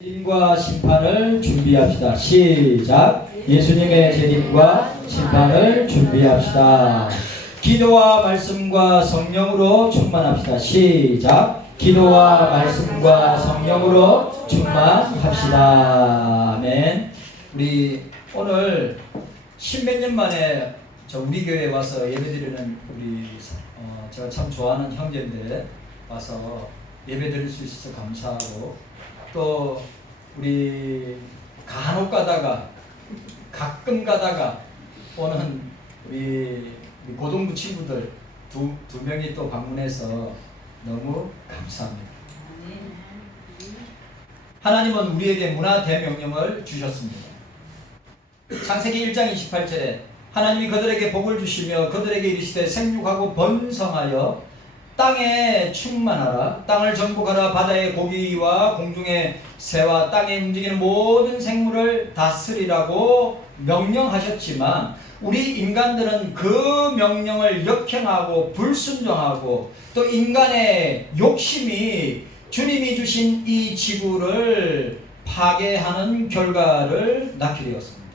재림과 심판을 준비합시다. 시작. 예수님의 재림과 심판을 준비합시다. 기도와 말씀과 성령으로 충만합시다. 시작. 기도와 말씀과 성령으로 충만합시다. 아멘. 우리 오늘 십몇 년 만에 우리 교회에 와서 예배드리는 우리 제가 참 좋아하는 형제인데 와서 예배드릴 수 있어서 감사하고, 또 우리 간혹 가다가 가끔 가다가 오는 우리 고등부 친구들 두 명이 또 방문해서 너무 감사합니다. 하나님은 우리에게 문화 대명령을 주셨습니다. 창세기 1장 28절에 하나님이 그들에게 복을 주시며 그들에게 이르시되 생육하고 번성하여 땅에 충만하라. 땅을 정복하라. 바다의 고기와 공중의 새와 땅에 움직이는 모든 생물을 다스리라고 명령하셨지만, 우리 인간들은 그 명령을 역행하고 불순종하고 또 인간의 욕심이 주님이 주신 이 지구를 파괴하는 결과를 낳게 되었습니다.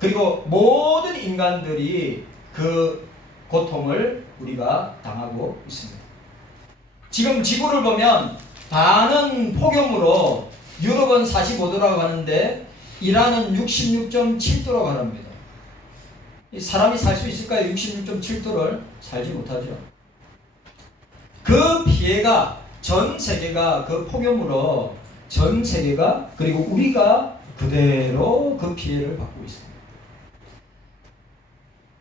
그리고 모든 인간들이 그 고통을 우리가 당하고 있습니다. 지금 지구를 보면 반은 폭염으로 유럽은 45도라고 하는데 이란은 66.7도라고 합니다. 사람이 살 수 있을까요? 66.7도를 살지 못하죠. 그 피해가 전 세계가 그 폭염으로 전 세계가, 그리고 우리가 그대로 그 피해를 받고 있습니다.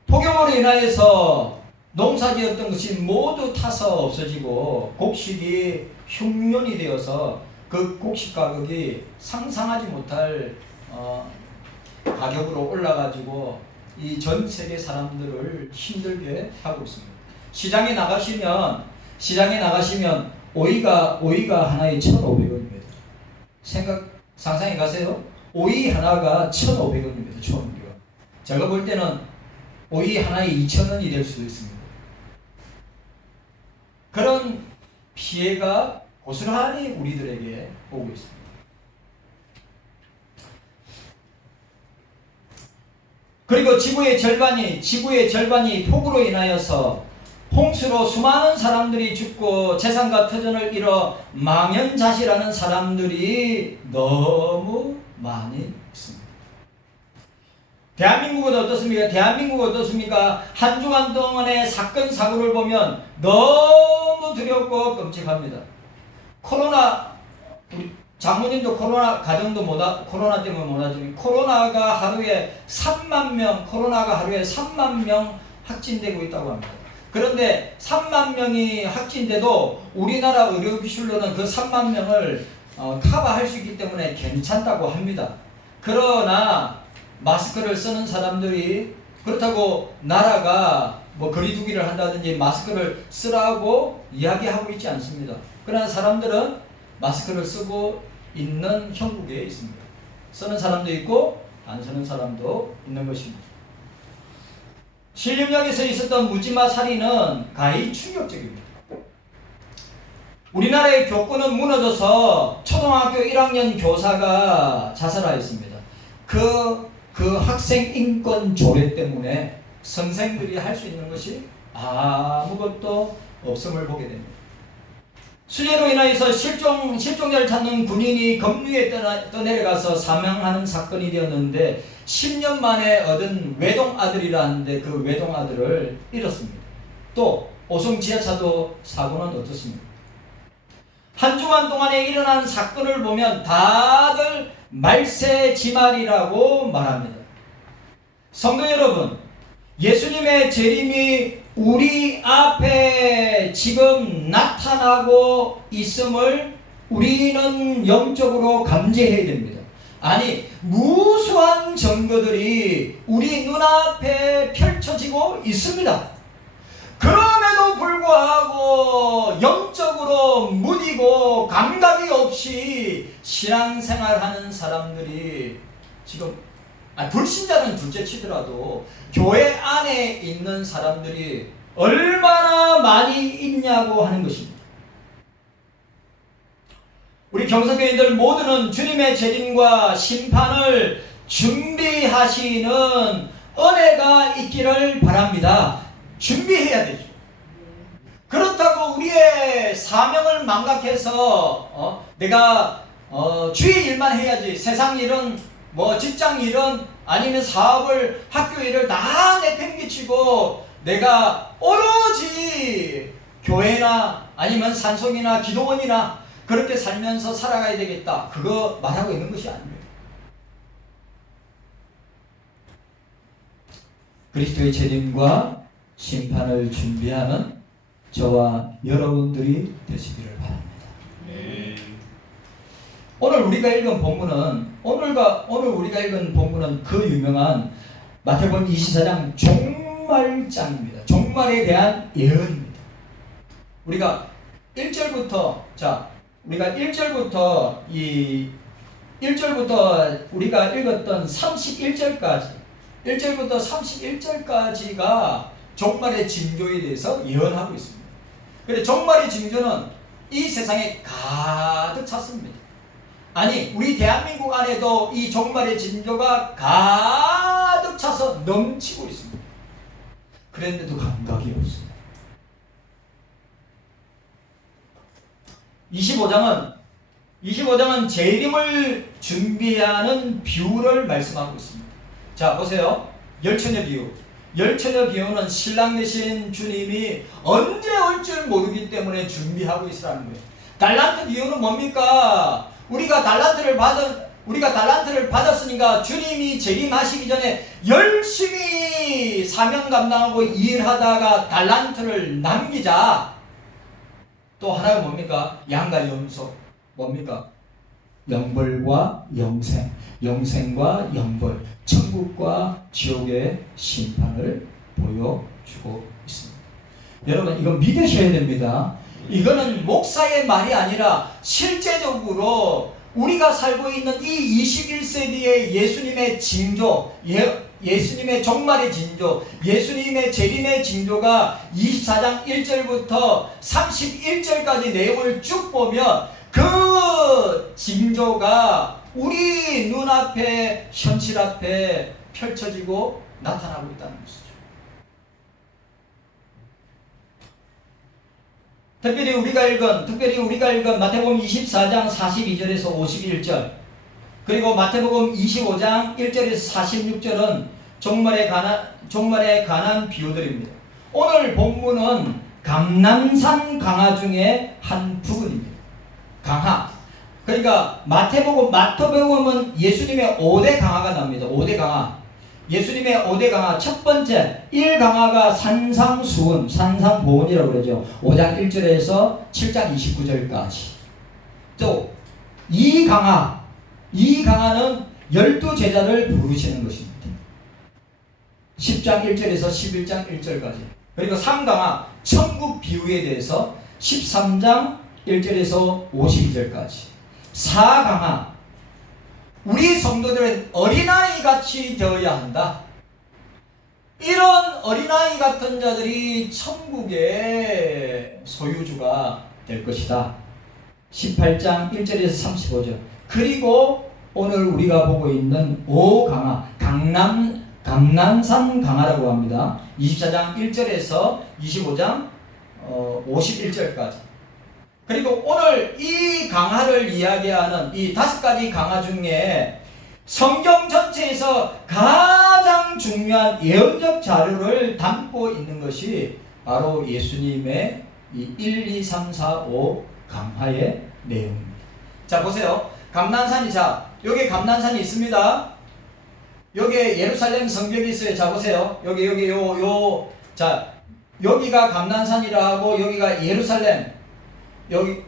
폭염으로 인하여서 농사지었던 것이 모두 타서 없어지고 곡식이 흉년이 되어서 그 곡식 가격이 상상하지 못할 가격으로 올라가지고 이 전 세계 사람들을 힘들게 하고 있습니다. 시장에 나가시면 오이가 하나에 1,500원입니다. 상상해 가세요. 오이 하나가 1,500원입니다. 1,500원. 제가 볼 때는 오이 하나에 2,000원이 될 수도 있습니다. 그런 피해가 고스란히 우리들에게 오고 있습니다. 그리고 지구의 절반이 폭우로 인하여서 홍수로 수많은 사람들이 죽고 재산과 터전을 잃어 망연자실하는 사람들이 너무 많이 있습니다. 대한민국은 어떻습니까? 한 주간 동안의 사건 사고를 보면 너무 두렵고 끔찍합니다. 우리 장모님도 가정도 코로나 때문에 못 하지만 코로나가 하루에 3만 명 확진되고 있다고 합니다. 그런데 3만 명이 확진돼도 우리나라 의료기술로는 그 3만 명을 커버할 수 있기 때문에 괜찮다고 합니다. 그러나 마스크를 쓰는 사람들이, 그렇다고 나라가 거리두기를 한다든지 마스크를 쓰라고 이야기하고 있지 않습니다. 그러나 사람들은 마스크를 쓰고 있는 형국에 있습니다. 쓰는 사람도 있고 안 쓰는 사람도 있는 것입니다. 신림역에서 있었던 묻지마 살인은 가히 충격적입니다. 우리나라의 교권은 무너져서 초등학교 1학년 교사가 자살하였습니다. 그 학생 인권 조례 때문에 선생들이 할 수 있는 것이 아무것도 없음을 보게 됩니다. 수해로 인하여서 실종자를 찾는 군인이 급류에 떠내려가서 사망하는 사건이 되었는데 10년 만에 얻은 외동아들이라는데 그 외동아들을 잃었습니다. 또 오송 지하차도 사고는 어떻습니까? 한 주간 동안에 일어난 사건을 보면 다들 말세지말이라고 말합니다. 성도 여러분, 예수님의 재림이 우리 앞에 지금 나타나고 있음을 우리는 영적으로 감지해야 됩니다. 아니, 무수한 증거들이 우리 눈앞에 펼쳐지고 있습니다. 그럼에도 불구하고 영적으로 무디고 감각이 없이 신앙생활하는 사람들이 지금, 불신자는 둘째 치더라도 교회 안에 있는 사람들이 얼마나 많이 있냐고 하는 것입니다. 우리 경성교인들 모두는 주님의 재림과 심판을 준비하시는 은혜가 있기를 바랍니다. 준비해야 되죠. 그렇다고 우리의 사명을 망각해서 내가 주의 일만 해야지, 세상 일은 뭐 직장 일은 아니면 사업을, 학교 일을 다 내팽개치고 내가 오로지 교회나 아니면 산속이나 기도원이나 그렇게 살면서 살아가야 되겠다, 그거 말하고 있는 것이 아닙니다. 그리스도의 재림과 심판을 준비하는 저와 여러분들이 되시기를 바랍니다. 오늘 우리가 읽은 본문은 그 유명한 마태복음 24장 종말장입니다. 종말에 대한 예언입니다. 우리가 1절부터 우리가 읽었던 31절까지 1절부터 31절까지가 종말의 징조에 대해서 예언하고 있습니다. 그런데 종말의 징조는 이 세상에 가득 찼습니다. 아니, 우리 대한민국 안에도 이 종말의 징조가 가득 차서 넘치고 있습니다. 그런데도 감각이 없습니다. 25장은 재림을 준비하는 비유를 말씀하고 있습니다. 자, 보세요. 열처녀 비유. 열처녀 비유는 신랑 되신 주님이 언제 올 줄 모르기 때문에 준비하고 있으라는 거예요. 달란트 비유는 뭡니까? 우리가 달란트를 받았으니까 주님이 재림하시기 전에 열심히 사명 감당하고 일하다가 달란트를 남기자. 또 하나가 뭡니까? 양과 염소. 뭡니까? 영벌과 영생, 영생과 영벌, 천국과 지옥의 심판을 보여주고 있습니다. 여러분, 이거 믿으셔야 됩니다. 이거는 목사의 말이 아니라 실제적으로 우리가 살고 있는 이 21세기의 예수님의 징조, 예수님의 종말의 징조, 예수님의 재림의 징조가 24장 1절부터 31절까지 내용을 쭉 보면 그 징조가 우리 눈앞에, 현실 앞에 펼쳐지고 나타나고 있다는 것이죠. 특별히 우리가 읽은 마태복음 24장 42절에서 51절, 그리고 마태복음 25장 1절에서 46절은 종말에 관한 비유들입니다. 오늘 본문은 감람산 강화 중에 한 부분입니다. 강화. 그러니까 마태복음은 예수님의 5대 강화가 나옵니다. 5대 강화. 예수님의 5대 강화, 첫 번째 1강화가 산상수훈, 산상보훈이라고 그러죠. 5장 1절에서 7장 29절까지. 또 2강화는 12제자를 부르시는 것입니다. 10장 1절에서 11장 1절까지. 그리고 3강화, 천국 비유에 대해서 13장 1절에서 52절까지. 4강화, 우리 성도들은 어린아이 같이 되어야 한다. 이런 어린아이 같은 자들이 천국의 소유주가 될 것이다. 18장 1절에서 35절. 그리고 오늘 우리가 보고 있는 5강화, 감람산 강화라고 합니다. 24장 1절에서 25장 51절까지. 그리고 오늘 이 강화를 이야기하는 이 5가지 강화 중에 성경 전체에서 가장 중요한 예언적 자료를 담고 있는 것이 바로 예수님의 이 1, 2, 3, 4, 5 강화의 내용입니다. 자, 보세요. 감람산이, 여기 감람산이 있습니다. 여기에 예루살렘 성벽이 있어요. 자, 보세요. 여기가 감람산이라고, 여기가 예루살렘, 여기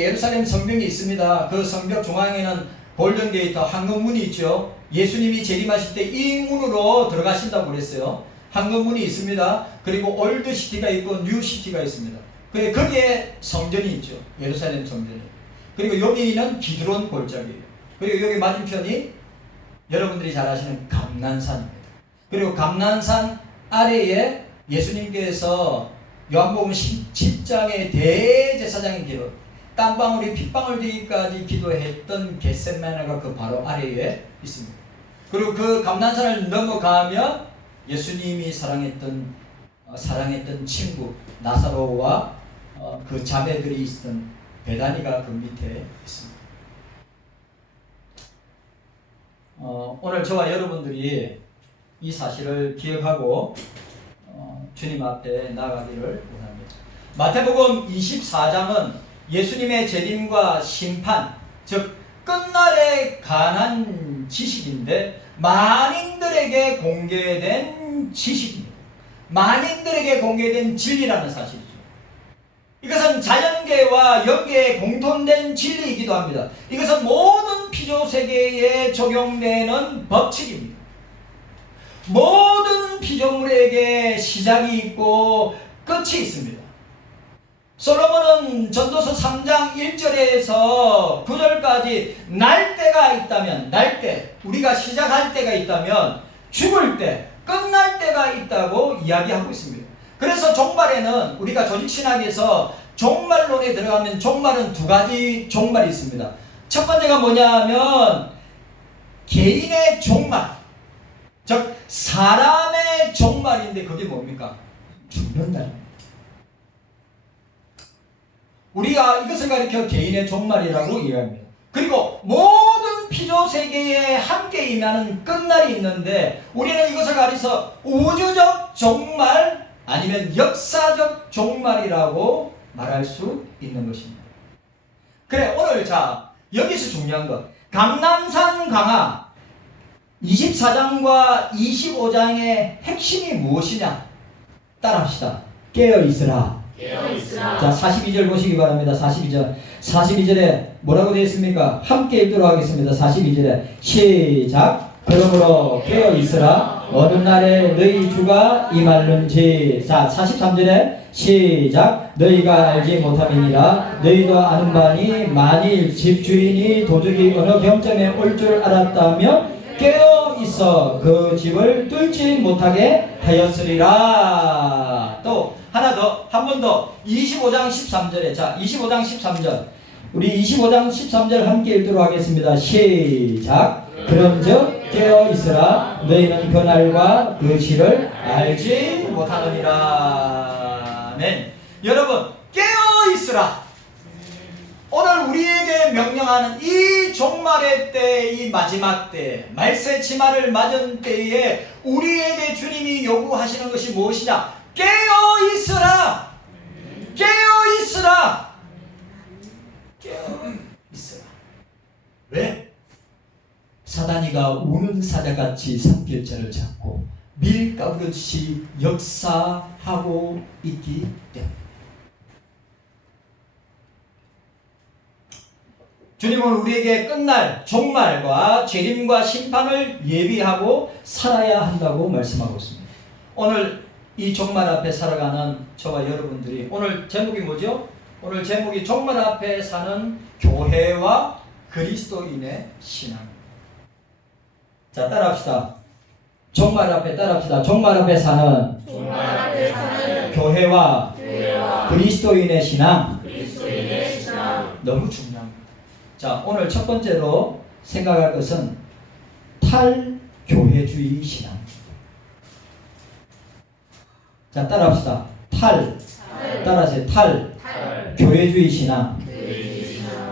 예루살렘 성벽이 있습니다. 그 성벽 중앙에는 골든게이트, 황금문이 있죠. 예수님이 재림하실 때 이 문으로 들어가신다고 그랬어요. 황금문이 있습니다. 그리고 올드시티가 있고 뉴시티가 있습니다. 거기에 성전이 있죠. 예루살렘 성전이. 그리고 여기는 기드론 골짜기예요. 그리고 여기 맞은편이 여러분들이 잘 아시는 감람산입니다. 그리고 감람산 아래에 예수님께서 요한복음 10장의 대제사장인 기록, 땀방울이 핏방울 되기까지 기도했던 겟세마네가 그 바로 아래에 있습니다. 그리고 그 감난산을 넘어가면 예수님이 사랑했던 친구 나사로와 그 자매들이 있었던 베다니가 그 밑에 있습니다. 오늘 저와 여러분들이 이 사실을 기억하고 주님 앞에 나아가기를 원합니다. 마태복음 24장은 예수님의 재림과 심판, 즉 끝날에 관한 지식인데 만인들에게 공개된 지식입니다. 만인들에게 공개된 진리라는 사실이죠. 이것은 자연계와 영계에 공통된 진리이기도 합니다. 이것은 모든 피조세계에 적용되는 법칙입니다. 모든 피조물에게 시작이 있고 끝이 있습니다. 솔로몬은 전도서 3장 1절에서 9절까지 날 때가 있다면, 날 때, 우리가 시작할 때가 있다면 죽을 때, 끝날 때가 있다고 이야기하고 있습니다. 그래서 종말에는 우리가 조직신학에서 종말론에 들어가면 종말은 두 가지 종말이 있습니다. 첫 번째가 뭐냐면 개인의 종말, 즉 사람의 종말인데 그게 뭡니까? 죽는 날입니다. 우리가 이것을 가리켜 개인의 종말이라고 이해합니다. 그리고 모든 피조세계에 함께 임하는 끝날이 있는데 우리는 이것을 가리켜 우주적 종말 아니면 역사적 종말이라고 말할 수 있는 것입니다. 그래, 오늘 여기서 중요한 것, 감람산 강화 24장과 25장의 핵심이 무엇이냐? 따라합시다. 깨어있으라. 자, 42절 보시기 바랍니다. 42절에 뭐라고 되어 있습니까? 함께 읽도록 하겠습니다. 42절에 시작. 그러므로 깨어있으라. 어느 날에 너희 주가 임할는지. 자, 43절에 시작. 너희가 알지 못함이니라. 너희도 아는 바니 만일 집주인이 도둑이 어느 경점에 올 줄 알았다면 깨어있어 그 집을 뚫지 못하게 하였으리라. 또 하나 더, 한 번 더. 25장 13절에, 자, 25장 13절. 우리 25장 13절 함께 읽도록 하겠습니다. 시작. 그런즉 깨어있으라. 너희는 그날과 그 시를 알지 못하느니라. 아멘. 여러분, 깨어있으라. 오늘 우리에게 명령하는 이 종말의 때, 이 마지막 때, 말세치마를 맞은 때에 우리에게 주님이 요구하시는 것이 무엇이냐? 깨어있으라! 깨어있으라! 깨어있으라. 왜? 사단이가 우는 사자같이 산길자를 잡고 밀가루듯이 역사하고 있기 때문에 주님은 우리에게 끝날 종말과 재림과 심판을 예비하고 살아야 한다고 말씀하고 있습니다. 오늘 이 종말 앞에 살아가는 저와 여러분들이, 오늘 제목이 뭐죠? 오늘 제목이 종말 앞에 사는 교회와 그리스도인의 신앙입니다. 자, 따라합시다. 종말 앞에 따라합시다. 종말 앞에 사는 교회와 그리스도인의 신앙. 너무 중요합니다. 자, 오늘 첫 번째로 생각할 것은 탈교회주의 신앙. 자, 따라합시다. 따라하세요. 교회주의 신앙.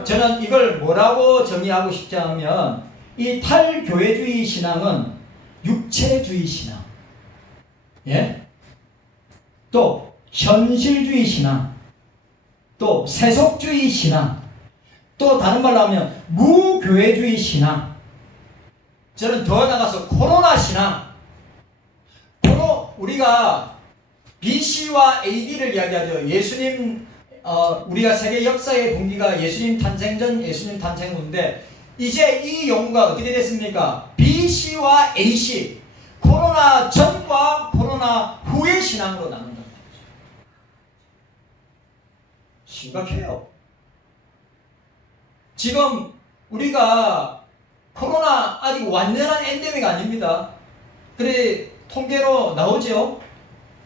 저는 이걸 뭐라고 정의하고 싶지 않으면 이 탈교회주의 신앙은 육체주의 신앙, 예? 또 현실주의 신앙, 또 세속주의 신앙, 또 다른 말로 하면 무교회주의 신앙. 저는 더 나가서 코로나 신앙. 우리가 BC와 AD를 이야기하죠. 예수님, 우리가 세계 역사의 분기가 예수님 탄생 전, 예수님 탄생 후인데 이제 이 연구가 어떻게 됐습니까? BC와 AC, 코로나 전과 코로나 후의 신앙으로 나눈다는 거죠. 심각해요. 지금 우리가 코로나 아직 완전한 엔데믹 아닙니다. 그래 통계로 나오죠.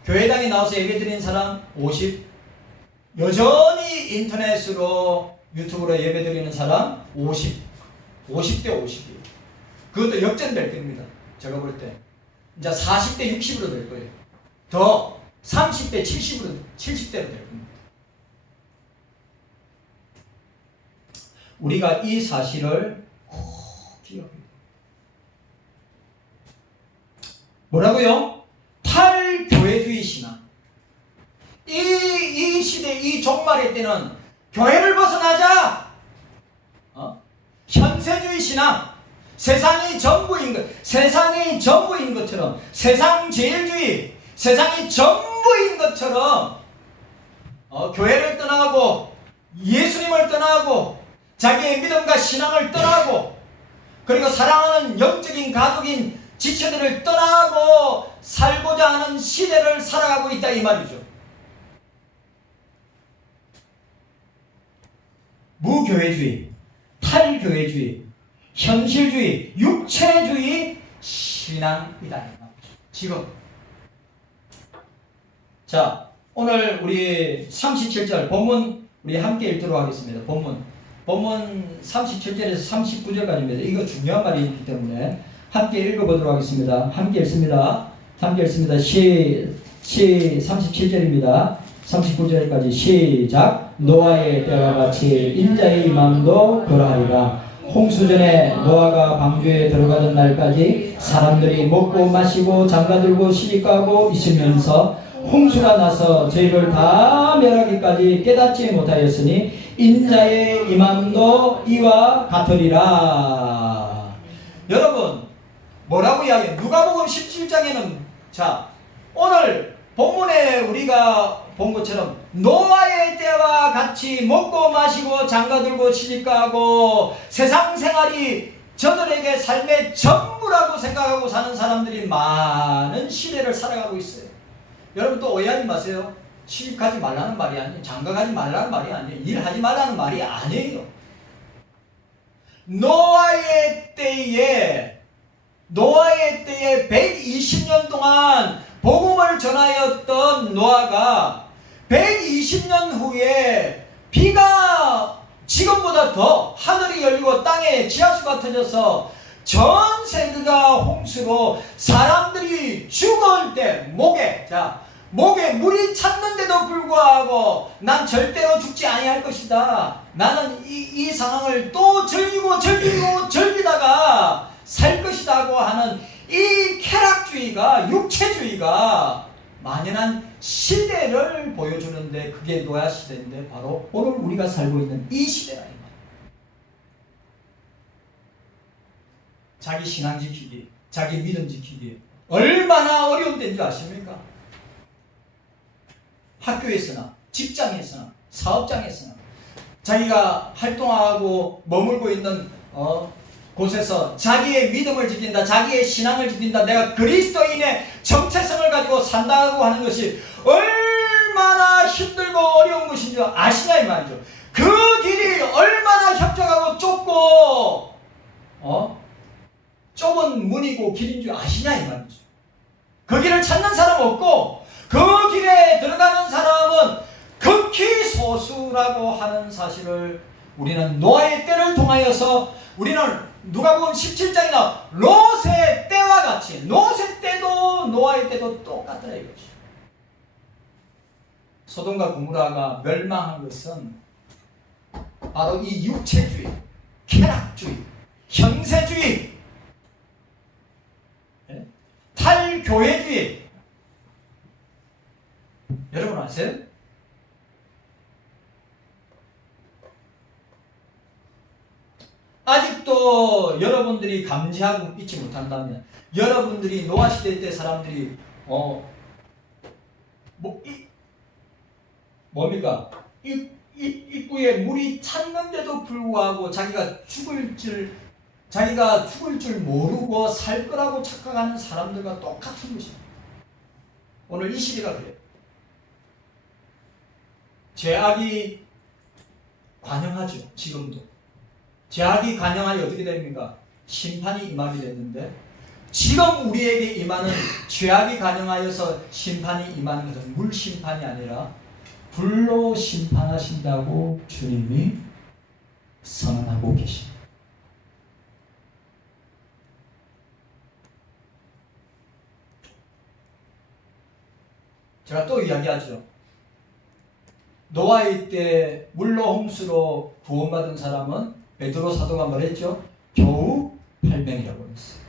교회당에 나와서 예배 드린 사람 50, 여전히 인터넷으로 유튜브로 예배 드리는 사람 50대 50이에요. 그것도 역전될 겁니다. 제가 볼 때. 이제 40대 60으로 될 거예요. 더 30대 70대로 될 겁니다. 우리가 이 사실을 꼭 기억해야 돼요. 뭐라고요? 탈교회주의 신앙. 이 시대, 이 종말의 때는 교회를 벗어나자. 현세주의 신앙. 세상이 전부인 것처럼, 세상제일주의, 세상이 전부인 것처럼, 교회를 떠나고, 예수님을 떠나고, 자기의 믿음과 신앙을 떠나고, 그리고 사랑하는 영적인 가족인 지체들을 떠나고 살고자 하는 시대를 살아가고 있다 이 말이죠. 무교회주의, 탈교회주의, 현실주의, 육체주의 신앙이다. 지금. 자, 오늘 우리 37절 본문 우리 함께 읽도록 하겠습니다. 본문 37절에서 39절까지입니다. 이거 중요한 말이기 때문에 함께 읽어보도록 하겠습니다. 함께 읽습니다. 37절입니다. 39절까지 시작. 노아의 때와 같이 인자의 임함도 그러하리라. 홍수전에 노아가 방주에 들어가던 날까지 사람들이 먹고 마시고 장가들고 시집가고 있으면서 홍수가 나서 저희를 다 멸하기까지 깨닫지 못하였으니 인자의 임함도 이와 같으리라. 여러분 뭐라고 이야기해요? 누가복음 17장에는 자 오늘 본문에 우리가 본 것처럼 노아의 때와 같이 먹고 마시고 장가들고 시집가고 세상 생활이 저들에게 삶의 전부라고 생각하고 사는 사람들이 많은 시대를 살아가고 있어요. 여러분 또 오해하지 마세요. 시집가지 말라는 말이 아니에요. 장가가지 말라는 말이 아니에요. 일하지 말라는 말이 아니에요. 노아의 때에 120년 동안 복음을 전하였던 노아가 120년 후에 비가 지금보다 더 하늘이 열리고 땅에 지하수가 터져서 전 세계가 홍수로 사람들이 죽을 때 목에 물이 찼는데도 불구하고 난 절대로 죽지 아니할 것이다. 나는 이 상황을 또 즐기다가 살 것이다고 하는 이 쾌락주의가 육체주의가 만연한 시대를 보여주는데 그게 노아 시대인데 바로 오늘 우리가 살고 있는 이 시대라 이 말이에요. 자기 신앙 지키기, 자기 믿음 지키기 얼마나 어려운 때인지 아십니까? 학교에서나 직장에서나 사업장에서나 자기가 활동하고 머물고 있는 곳에서 자기의 믿음을 지킨다, 자기의 신앙을 지킨다, 내가 그리스도인의 정체성을 가지고 산다고 하는 것이 얼마나 힘들고 어려운 것인 줄 아시냐 이 말이죠. 그 길이 얼마나 협착하고 좁고 좁은 문이고 길인 줄 아시냐 이 말이죠. 그 길을 찾는 사람 없고 그 길에 들어가는 사람은 극히 소수라고 하는 사실을 우리는 노아의 때를 통하여서 우리는 누가복음 17장이나 롯의 때와 같이 롯의 때도 노아의 때도 똑같더라 이거죠. 소돔과 고모라가 멸망한 것은 바로 이 육체주의, 쾌락주의, 현세주의, 탈교회주의. 여러분 아세요? 아직도 여러분들이 감지하고 있지 못한다면 여러분들이 노아시대 때 사람들이 뭡니까? 입구에 물이 찼는데도 불구하고 자기가 죽을 줄 모르고 살 거라고 착각하는 사람들과 똑같은 것입니다. 오늘 이 시대가 그래요. 죄악이 관영하죠. 지금도. 죄악이 관영하여 어떻게 됩니까? 심판이 임하게 됐는데 지금 우리에게 임하는 죄악이 관영하여서 심판이 임하는 것은 물심판이 아니라 불로 심판하신다고 주님이 선언하고 계십니다. 제가 또 이야기하죠. 노아의 때 물로 홍수로 구원받은 사람은 베드로 사도가 뭐랬죠? 겨우 8명이라고 했어요.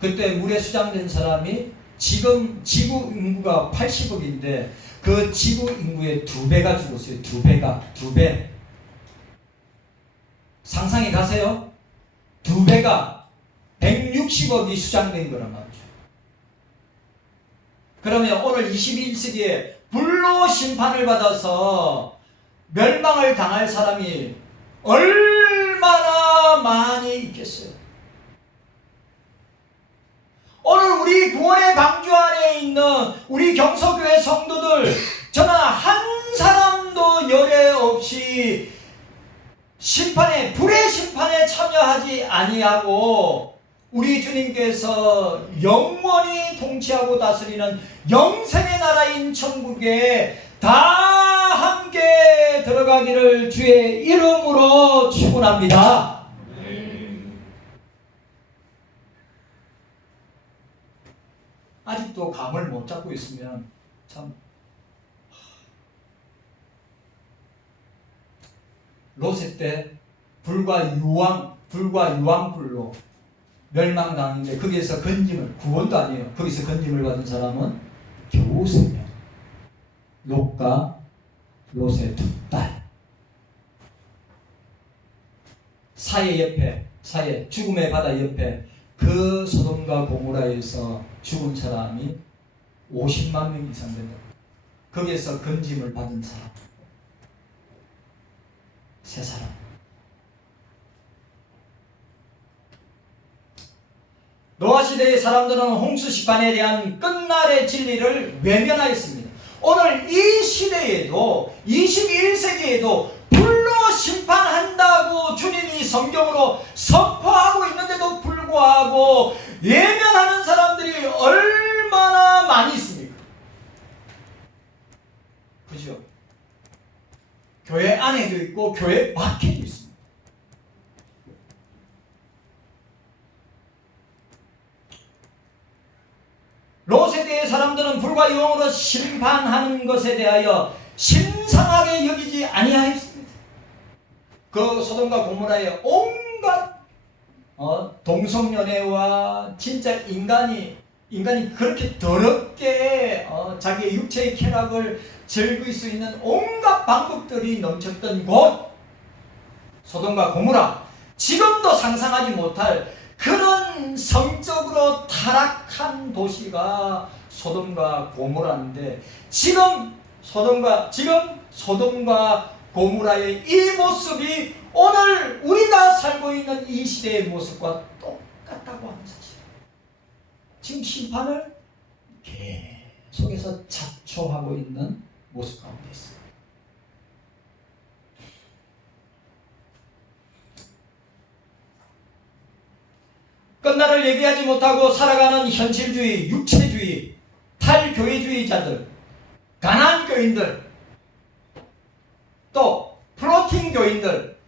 그때 물에 수장된 사람이 지금 지구 인구가 80억인데 그 지구 인구의 2배가 죽었어요. 2배. 상상이 가세요? 2배가 160억이 수장된 거란 말이죠. 그러면 오늘 21세기에 불로 심판을 받아서 멸망을 당할 사람이 얼마나 많이 있겠어요? 오늘 우리 구원의 방주 안에 있는 우리 경서교회 성도들, 저는 한 사람도 열애 없이 불의 심판에 참여하지 아니하고 우리 주님께서 영원히 통치하고 다스리는 영생의 나라인 천국에 다 함께 들어가기를 주의 이름으로 축원합니다. 아직도 감을 못 잡고 있으면 참 롯의 때 불과 유황불로 멸망당했는데 거기에서 건짐을, 구원도 아니에요. 거기서 건짐을 받은 사람은 겨우 3명. 롯과 롯의 2딸. 사해 죽음의 바다 옆에 그 소돔과 고모라에서 죽은 사람이 50만 명 이상 된다. 거기에서 건짐을 받은 사람 3사람. 노아 시대의 사람들은 홍수 심판에 대한 끝날의 진리를 외면하였습니다. 오늘 이 시대에도 21세기에도 불로 심판한다고 주님이 성경으로 선포하고 있는데도 불구하고 외면하는 사람들이 얼마나 많이 있습니까? 그죠? 교회 안에도 있고 교회 밖에도 있습니다. 롯에 대해 사람들은 불과 유황으로 심판하는 것에 대하여 심상하게 여기지 아니하였습니다. 그 소돔과 고모라의 온갖 동성연애와 진짜 인간이 그렇게 더럽게 자기의 육체의 쾌락을 즐길 수 있는 온갖 방법들이 넘쳤던 곳 소돔과 고모라, 지금도 상상하지 못할 그런 성적으로 타락한 도시가 소돔과 고모라인데 지금 소돔과 고모라의 이 모습이 오늘 우리가 살고 있는 이 시대의 모습과 똑같다고 하는 사실. 지금 심판을 계속해서 자초하고 있는 모습 가운데 있습니다. 끝날을 예비하지 못하고 살아가는 현실주의, 육체주의, 탈교회주의자들, 가난한 교인들, 또 플로팅 교인들,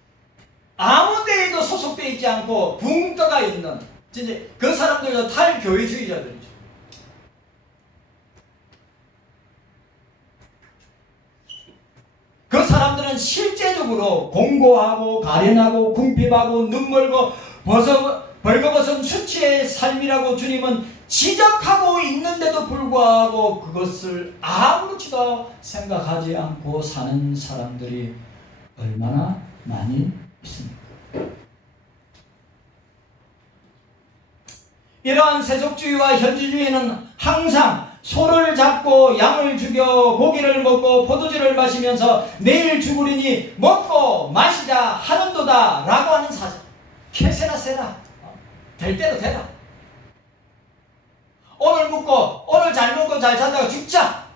아무 데에도 소속되어 있지 않고 붕 떠가 있는 진짜 그 사람들도 탈교회주의자들이죠. 그 사람들은 실제적으로 공고하고 가련하고 궁핍하고 눈멀고 벌거벗은 수치의 삶이라고 주님은 지적하고 있는데도 불구하고 그것을 아무렇지도 생각하지 않고 사는 사람들이 얼마나 많이 있습니까? 이러한 세속주의와 현실주의는 항상 소를 잡고 양을 죽여 고기를 먹고 포도주를 마시면서 내일 죽으리니 먹고 마시자 하는도다 라고 하는 사실. 캐세나 세라. 될 대로 되라. 오늘 먹고 오늘 잘 먹고 잘 살다가 죽자.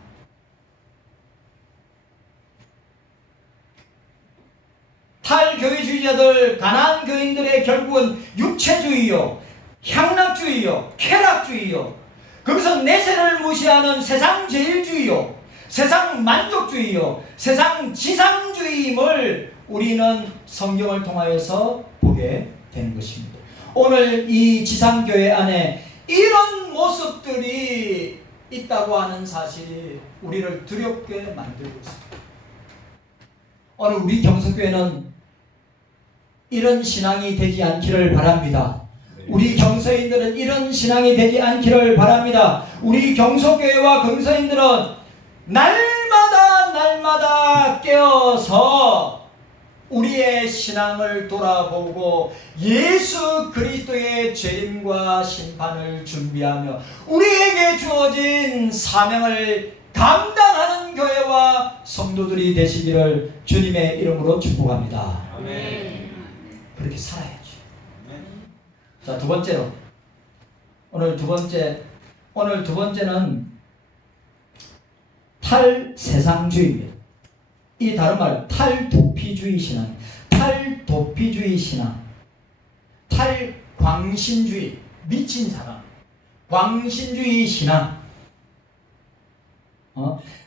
탈교회주의자들, 가난한 교인들의 결국은 육체주의요, 향락주의요, 쾌락주의요, 거기서 내세를 무시하는 세상제일주의요, 세상 만족주의요, 세상 지상주의임을 우리는 성경을 통하여서 보게 되는 것입니다. 오늘 이 지상교회 안에 이런 모습들이 있다고 하는 사실이 우리를 두렵게 만들고 있습니다. 오늘 우리 경서교회는 이런 신앙이 되지 않기를 바랍니다. 우리 경서인들은 이런 신앙이 되지 않기를 바랍니다. 우리 경서교회와 경서인들은 날마다 깨어서 우리의 신앙을 돌아보고 예수 그리스도의 재림과 심판을 준비하며 우리에게 주어진 사명을 감당하는 교회와 성도들이 되시기를 주님의 이름으로 축복합니다. 아멘. 그렇게 살아야죠. 자, 두 번째로 오늘 두 번째는 탈세상주의입니다. 이 다른 말 탈도피주의 신앙, 탈도피주의 신앙, 탈광신주의, 미친 사람, 광신주의 신앙,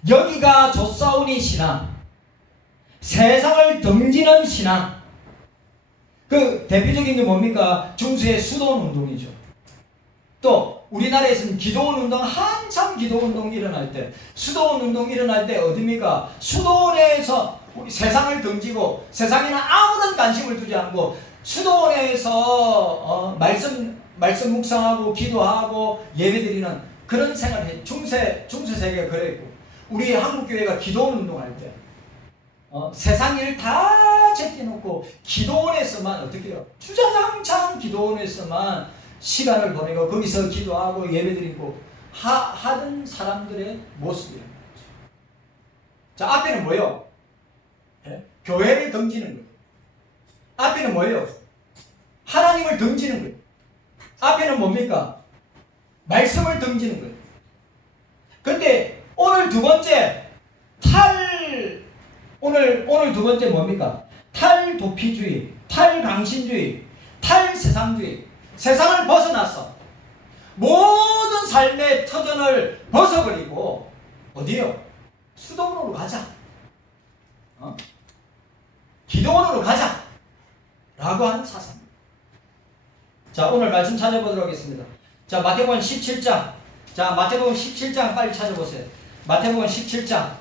여기가 조사오니 신앙, 세상을 등지는 신앙. 그 대표적인 게 뭡니까? 중세의 수도원 운동이죠. 또 우리나라에서는 기도원 운동, 한참 기도원 운동이 일어날 때, 수도원 운동이 일어날 때 어디입니까? 수도원에서 우리 세상을 등지고 세상에는 아무런 관심을 두지 않고 수도원에서 말씀 묵상하고 기도하고 예배드리는 그런 생활을 중세 세계가 그랬고, 우리 한국교회가 기도원 운동할 때 세상 일 다 제껴놓고 기도원에서만 어떻게 해요? 주장창 기도원에서만 시간을 보내고 거기서 기도하고 예배드리고 하던 사람들의 모습이에요. 자, 앞에는 뭐예요? 네? 교회를 등지는 거예요. 앞에는 뭐예요? 하나님을 등지는 거예요. 앞에는 뭡니까? 말씀을 등지는 거예요. 근데 오늘 두 번째 오늘 두 번째 뭡니까? 탈도피주의, 탈강신주의, 탈세상주의. 세상을 벗어나서 모든 삶의 터전을 벗어버리고 어디요? 수도원으로 가자. 기도원으로 가자. 라고 하는 사상입니다. 자, 오늘 말씀 찾아보도록 하겠습니다. 자, 마태복음 17장. 자, 마태복음 17장 빨리 찾아보세요. 마태복음 17장.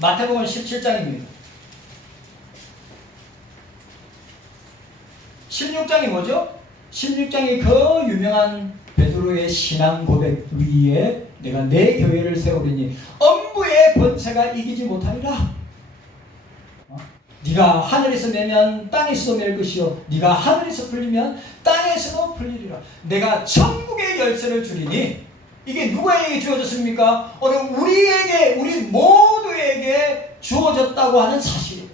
마태복음 17장입니다. 16장이 뭐죠? 16장이 그 유명한 베드로의 신앙 고백 위에 내가 내 교회를 세우리니 엄부의 권세가 이기지 못하리라. 네가 하늘에서 매면 땅에서도 맬 것이요 네가 하늘에서 풀리면 땅에서도 풀리리라. 내가 천국의 열쇠를 주리니. 이게 누구에게 주어졌습니까? 오늘 우리 모두에게 주어졌다고 하는 사실이에요.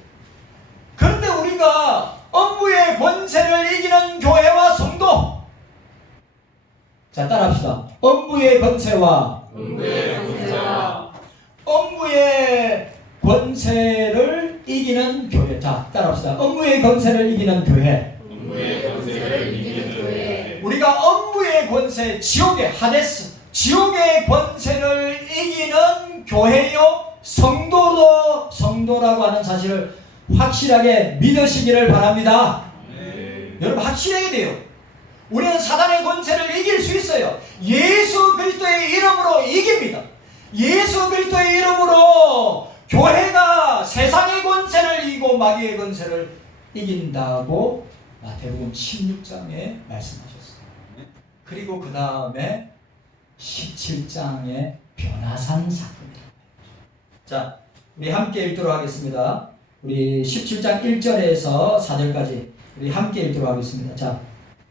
그런데 우리가 엄부의 권세를 이기는 교회와 성도. 자, 따라합시다. 엄부의 권세와 엄부의 권세를 이기는 교회. 자, 따라합시다. 엄부의 권세를 이기는 교회. 우리가 엄부의 권세, 지옥의 하데스, 지옥의 권세를 이기는 교회요 성도라고 하는 사실을 확실하게 믿으시기를 바랍니다. 여러분, 확실해야 돼요. 우리는 사단의 권세를 이길 수 있어요. 예수 그리스도의 이름으로 이깁니다. 예수 그리스도의 이름으로 교회가 세상의 권세를 이기고 마귀의 권세를 이긴다고 마태복음 16장에 말씀하셨어요. 그리고 그 다음에 17장의 변화산 사건입니다. 자, 우리 함께 읽도록 하겠습니다. 우리 17장 1절에서 4절까지 우리 함께 읽도록 하겠습니다. 자,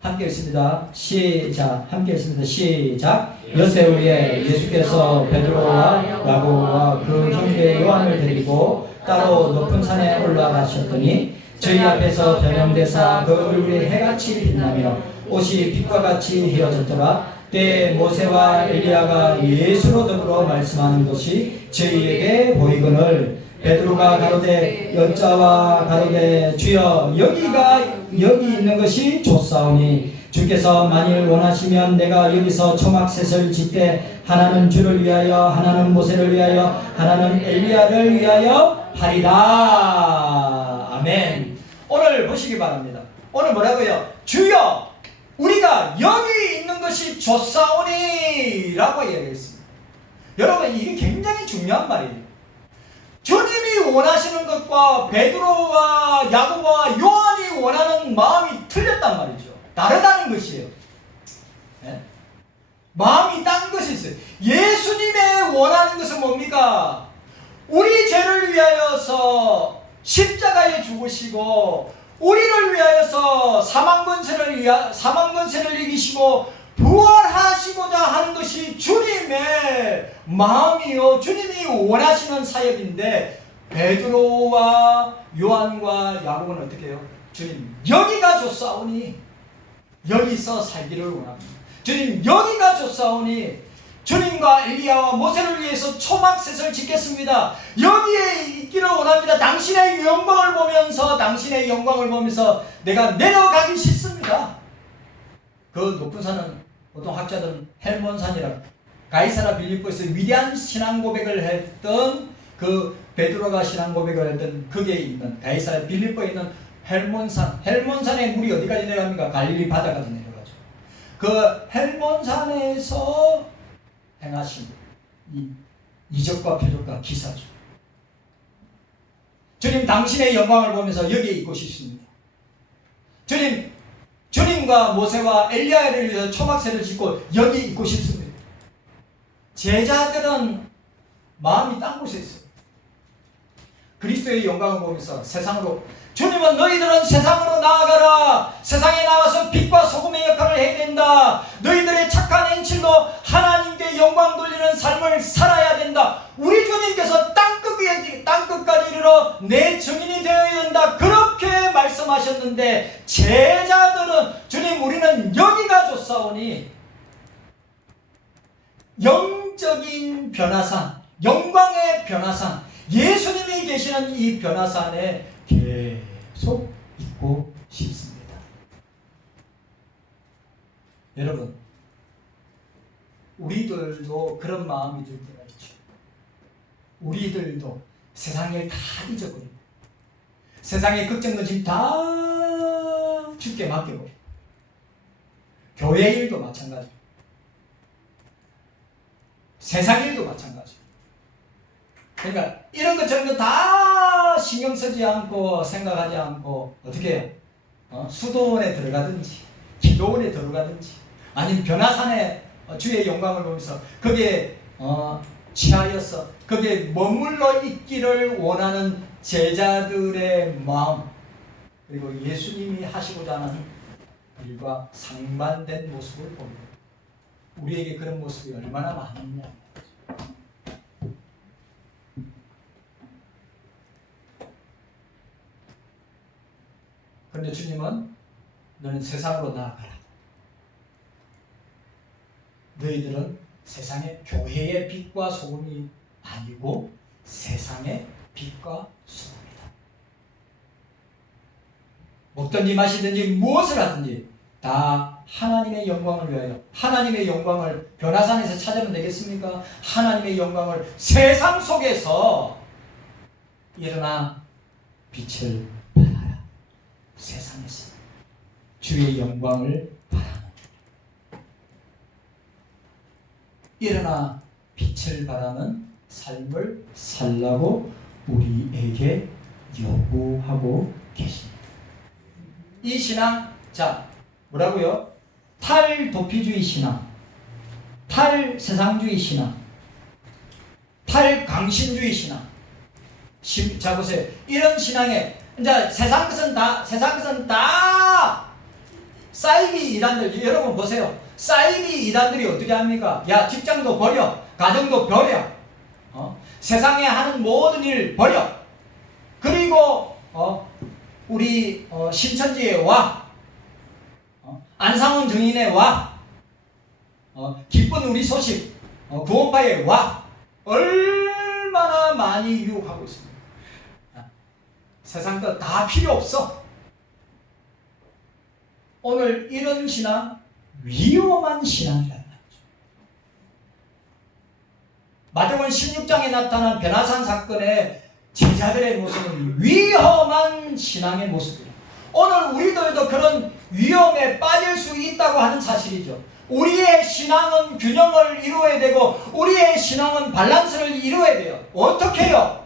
함께 읽습니다. 시작. 함께 읽습니다. 시작. 엿새 후에 예수께서 베드로와 야고보와 그 형제 요한을 데리고 따로 높은 산에 올라가셨더니 저희 앞에서 변형되사 그 얼굴이 해같이 빛나며 옷이 빛과 같이 휘어졌더라. 때에 모세와 엘리야가 예수로 더불어 말씀하는 것이 저희에게 보이거늘 베드로가 가로되 여자와 가로되 주여 여기 있는 것이 좋사오니 주께서 만일 원하시면 내가 여기서 초막셋을 짓되 하나는 주를 위하여 하나는 모세를 위하여 하나는 엘리야를 위하여 하리라. 아멘. 오늘 보시기 바랍니다. 오늘 뭐라고요? 주여 우리가 여기 있는 것이 좋사오니 라고 이야기했습니다. 여러분 이게 굉장히 중요한 말이에요. 주님이 원하시는 것과 베드로와 야고보와 요한이 원하는 마음이 틀렸단 말이죠. 다르다는 것이에요. 네? 마음이 딴 것이 있어요. 예수님의 원하는 것은 뭡니까? 우리 죄를 위하여서 십자가에 죽으시고 우리를 위하여서 사망권세를 이기시고 부활하시고자 하는 것이 주님의 마음이요 주님이 원하시는 사역인데 베드로와 요한과 야고보는 어떻게 해요? 주님 여기가 좋사오니 여기서 살기를 원합니다. 주님 여기가 좋사오니 주님과 엘리야와 모세를 위해서 초막셋을 짓겠습니다. 여기에 있기를 원합니다. 당신의 영광을 보면서 내가 내려가기 싫습니다. 그 높은 산은 보통 학자들은 헬몬산이라고, 가이사라 빌립보에서 위대한 신앙 고백을 했던 그 베드로가 신앙 고백을 했던 거기에 있는 가이사라 빌립보에 있는 헬몬산의 물이 어디까지 내려갑니까? 갈릴리 바다까지 내려가죠. 그 헬몬산에서 행하신 이 이적과 표적과 기사죠. 주님 당신의 영광을 보면서 여기에 있고 싶습니다. 주님과 모세와 엘리야를 위해서 초막새를 짓고 여기 있고 싶습니다. 제자들은 마음이 딴 곳에 있어요. 그리스도의 영광을 보면서 세상으로, 주님은 너희들은 세상으로 나아가라. 세상에 나가서 빛과 소금의 역할을 해야 된다. 너희들의 착한 행실로 하나님께 영광 돌리는 삶을 살아야 된다. 우리 주님께서 땅끝까지 이르러 내 증인이 되어야 된다. 그렇게 말씀하셨는데 제자들은 주님 우리는 여기가 좋사오니 영적인 변화산, 영광의 변화산, 예수님이 계시는 이 변화산에 계속 있고 싶습니다. 여러분, 우리들도 그런 마음이 들 때가 있죠. 우리들도 세상을 다 잊어버리고 세상의 걱정거짐 다 주께 맡겨버리고 교회 일도 마찬가지고 세상 일도 마찬가지고, 그러니까 이런 것 저런 거 다 신경 쓰지 않고 생각하지 않고 어떻게 해요? 수도원에 들어가든지 기도원에 들어가든지 아니면 변화산에 주의 영광을 보면서 거기에 취하여서 거기에 머물러 있기를 원하는 제자들의 마음, 그리고 예수님이 하시고자 하는 일과 상반된 모습을 봅니다. 우리에게 그런 모습이 얼마나 많으냐. 그런데 주님은 너는 세상으로 나아가라. 너희들은 세상의 교회의 빛과 소금이 아니고 세상의 빛과 소금이다. 먹든지 마시든지 무엇을 하든지 다 하나님의 영광을 위하여, 하나님의 영광을 변화산에서 찾으면 되겠습니까? 하나님의 영광을 세상 속에서 일어나 빛을 발하라. 세상에서 주의 영광을 바라는, 일어나 빛을 발하는 삶을 살라고 우리에게 요구하고 계십니다. 이 신앙, 자, 뭐라고요? 탈도피주의 신앙, 탈세상주의 신앙, 탈강신주의 신앙. 자, 보세요. 이런 신앙에 이제 세상 것은 다 사이비 이단들, 여러분 보세요. 사이비 이단들이 어떻게 합니까? 야, 직장도 버려, 가정도 버려, 세상에 하는 모든 일 버려. 그리고 우리 신천지에 와, 안상훈 증인에 와, 기쁜 우리 소식 구원파에 와. 얼마나 많이 유혹하고 있습니다. 세상 것 다 필요 없어. 오늘 이런 신앙 위험한 신앙이라는 말이죠. 마태복음 16장에 나타난 변화산 사건에 제자들의 모습은 위험한 신앙의 모습이에요. 오늘 우리들도 그런 위험에 빠질 수 있다고 하는 사실이죠. 우리의 신앙은 균형을 이루어야 되고 우리의 신앙은 밸런스를 이루어야 돼요. 어떻게 해요?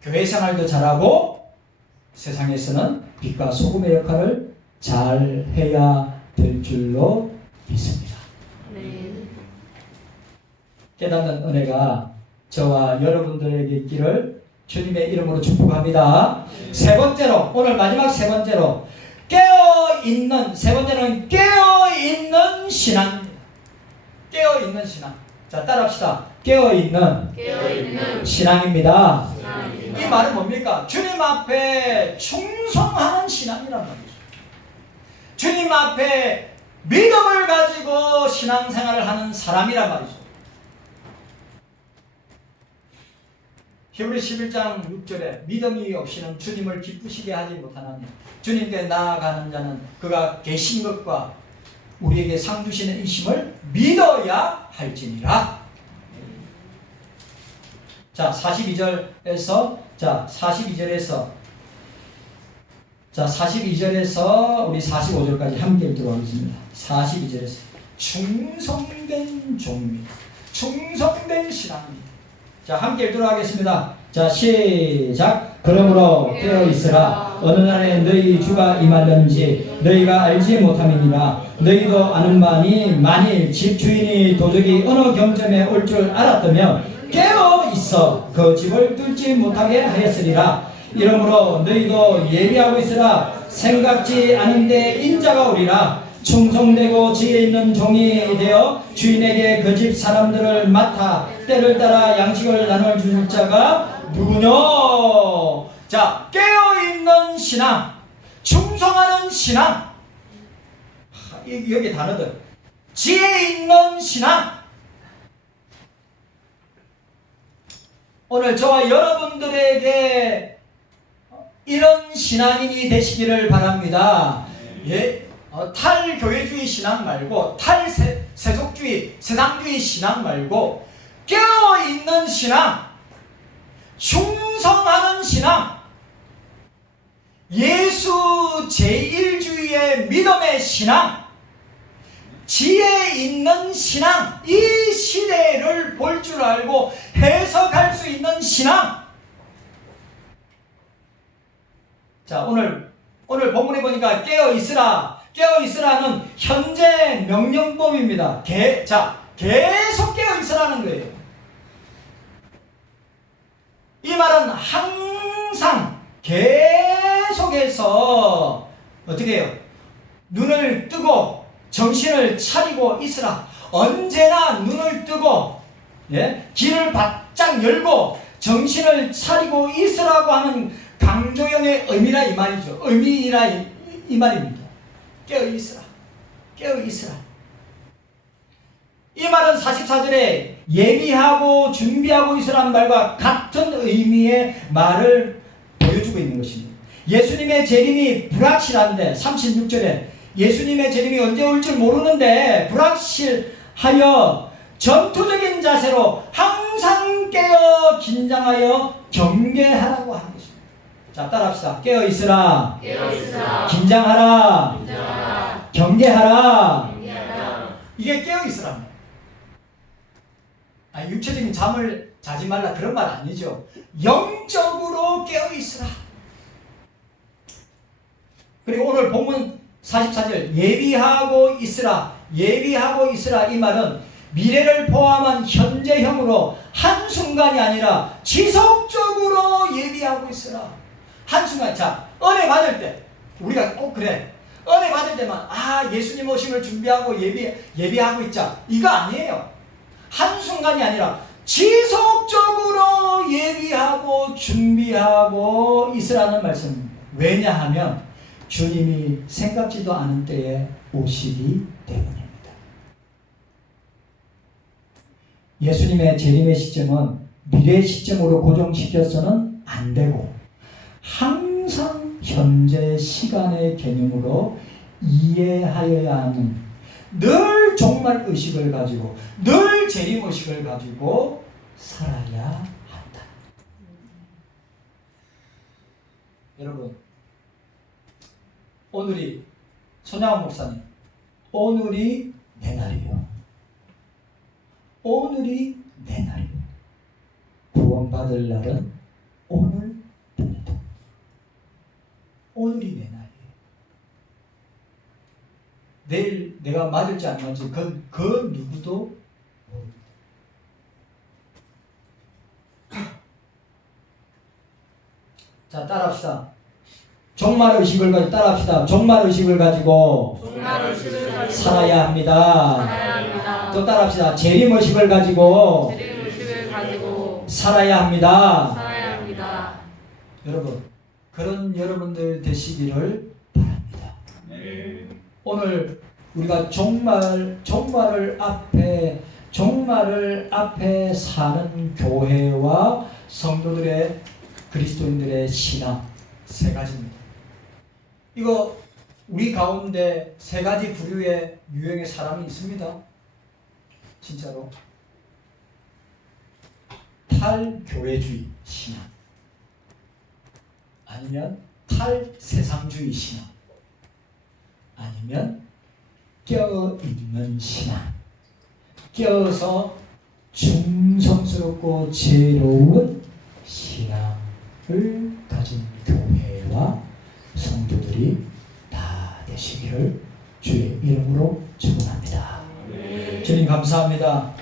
교회 생활도 잘하고 세상에서는 빛과 소금의 역할을 잘 해야 될 줄로 믿습니다. 깨닫는 은혜가 저와 여러분들에게 있기를 주님의 이름으로 축복합니다. 세 번째로, 오늘 마지막 세 번째로, 깨어있는, 세 번째는 깨어있는 신앙입니다. 깨어있는 신앙. 자, 따라합시다. 깨어있는 신앙입니다. 이 말은 뭡니까? 주님 앞에 충성하는 신앙이란 말이죠. 주님 앞에 믿음을 가지고 신앙생활을 하는 사람이란 말이죠. 히브리 11장 6절에 믿음이 없이는 주님을 기쁘시게 하지 못하나니 주님께 나아가는 자는 그가 계신 것과 우리에게 상 주시는 이심을 믿어야 할지니라. 자, 42절에서 42절에서 우리 45절까지 함께 읽도록 하겠습니다. 42절에서 충성된 종입니다. 충성된 신앙입니다. 자, 함께 읽도록 하겠습니다. 자, 시작. 그러므로 깨어있으라. 어느 날에 너희 주가 임하려는지 너희가 알지 못함이니라. 너희도 아는 바니 만일 집주인이 도적이 어느 경점에 올 줄 알았다면 깨어있어 그 집을 뚫지 못하게 하였으리라. 이러므로 너희도 예비하고 있으라. 생각지 않은데 인자가 오리라. 충성되고 지혜 있는 종이 되어 주인에게 그 집 사람들을 맡아 때를 따라 양식을 나눠줄 자가 누구뇨? 자, 깨어있는 신앙, 충성하는 신앙, 여기 단어들, 지혜 있는 신앙. 오늘 저와 여러분들에게 이런 신앙인이 되시기를 바랍니다. 예? 탈교회주의 신앙 말고 탈세속주의, 세상주의 신앙 말고 깨어있는 신앙, 충성하는 신앙, 예수 제1주의의 믿음의 신앙, 지혜 있는 신앙, 이 시대를 볼 줄 알고 해석할 수 있는 신앙. 자, 오늘 본문에 보니까 깨어있으라. 깨어있으라는 현재 명령법입니다. 계속 깨어있으라는 거예요. 이 말은 항상 계속해서 어떻게 해요? 눈을 뜨고 정신을 차리고 있으라. 언제나 눈을 뜨고 귀를 바짝 열고 정신을 차리고 있으라고 하는 강조형의 의미라 이 말이죠. 의미라 이 말입니다. 깨어있으라. 깨어있으라. 이 말은 44절에 예비하고 준비하고 있으라는 말과 같은 의미의 말을 보여주고 있는 것입니다. 예수님의 재림이 불확실한데 36절에 예수님의 재림이 언제 올 줄 모르는데 불확실하여 전투적인 자세로 항상 깨어 긴장하여 경계하라고 하는 것입니다. 자, 따라합시다. 깨어있으라. 긴장하라. 경계하라. 이게 깨어있으라. 육체적인 잠을 자지 말라 그런 말 아니죠. 영적으로 깨어있으라. 그리고 오늘 본문 44절 예비하고 있으라. 예비하고 있으라 이 말은 미래를 포함한 현재형으로 한순간이 아니라 지속적으로 예비하고 있으라. 한순간. 자, 은혜 받을 때 우리가 꼭 그래. 은혜 받을 때만 예수님 오심을 준비하고 예비하고 있자. 이거 아니에요. 한순간이 아니라 지속적으로 예비하고 준비하고 있으라는 말씀입니다. 왜냐하면 주님이 생각지도 않은 때에 오시기 때문입니다. 예수님의 재림의 시점은 미래 시점으로 고정시켜서는 안 되고 항상 현재 시간의 개념으로 이해하여야 하는, 늘 종말의식을 가지고 늘 재림의식을 가지고 살아야 한다. 여러분, 오늘이 손양원 목사님, 오늘이 내 날이에요. 오늘이 내 날이에요. 구원받을 날은 오늘입니다. 오늘이 내 날이에요. 내일 내가 맞을지 안 맞을지 그 누구도 모릅니다. 자, 따라합시다. 종말의식을 가지고 따라합시다. 종말의식을 가지고 살아야 합니다. 또 따라합시다. 재림의식을 가지고 살아야 합니다. 여러분, 그런 여러분들 되시기를 바랍니다. 오늘 우리가 종말을 앞에 사는 교회와 성도들의 그리스도인들의 신앙 세 가지입니다. 이거 우리 가운데 세 가지 부류의 유형의 사람이 있습니다. 진짜로. 탈교회주의 신앙, 아니면 탈세상주의 신앙, 아니면 껴있는 신앙. 껴서 충성스럽고 지혜로운 신앙을 가진 교회와 성도들이 다 되시기를 주의 이름으로 축원합니다. 주님 감사합니다.